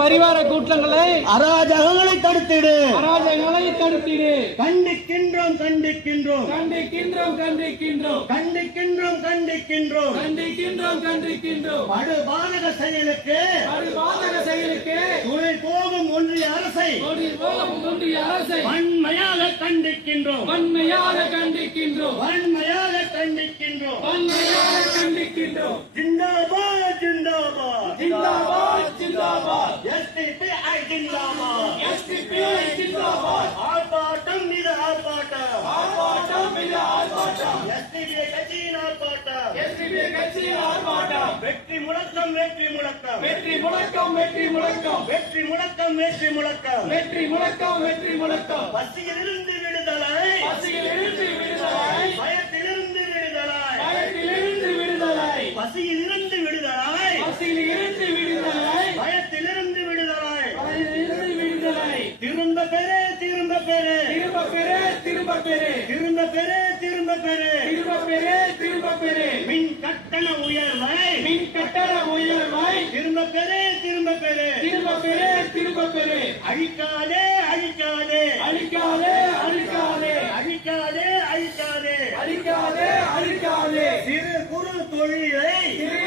பரிவார கூட்டங்களை அராஜகங்களை தடுத்திடு. கண்டிக்கின்றோம் கண்டிக்கின்றோம் கண்டிக்கின்றோம் கண்டிக்கின்றோம் கண்டிக்கின்றோம் கண்டிக்கின்றோம் கண்டிக்கின்றோம் கண்டிக்கின்றோம் படுபாதக செயலுக்கு செயலுக்கு துணை போகும் ஒன்றிய அரசை வன்மையாக கண்டிக்கின்றோம் வன்மையாக கண்டிக்கின்றோம் வன்மையாக கண்டிக்கின்றோம் வன்மையாக கண்டிக்கின்றோம். Zindabad zindabad zindabad zindabad SDPI zindabad SDPI zindabad. ஆர்ப்பாட்டம் மீது ஆர்ப்பாட்டம் ஆர்ப்பாட்டம் மீது ஆர்ப்பாட்டம். SDPI கட்சியின் ஆர்ப்பாட்டம் SDPI கட்சியின் ஆர்ப்பாட்டம். வெற்றி முழக்கம் வெற்றி முழக்கம் வெற்றி முழக்கம் வெற்றி முழக்கம் வெற்றி முழக்கம் வெற்றி முழக்கம் வெற்றி முழக்கம் வெற்றி முழக்கம். பசியிலிருந்து விடுதலை பசியிலிருந்து விடுதலை பயத்திலிருந்து விடுதலை பயத்திலிருந்து விடுதலை பசியிலிருந்து விடுதலை பசியிலிருந்து விடுதலை பயத்திலிருந்து விடுதலை பயத்திலிருந்து விடுதலை. திரும்ப பெறு திரும்ப பெறு திரும்ப பெறு திரும்ப பெறு திரும்ப பெறு திரும்ப பெறு திரும்ப பெறு திரும்ப பெறு. மின் கட்டண உயர்வை மின் கட்டண உயர்வை திரும்ப பெறு திரும்ப பெறு திரும்ப பெறு திரும்ப பெறு. அழிக்காதே அழிக்காதே அழிக்காதே அழிக்காதே அழிக்காதே அழிக்காதே அழிக்காதே அழிக்காதே. சிறு குறு தொழிலை சிறு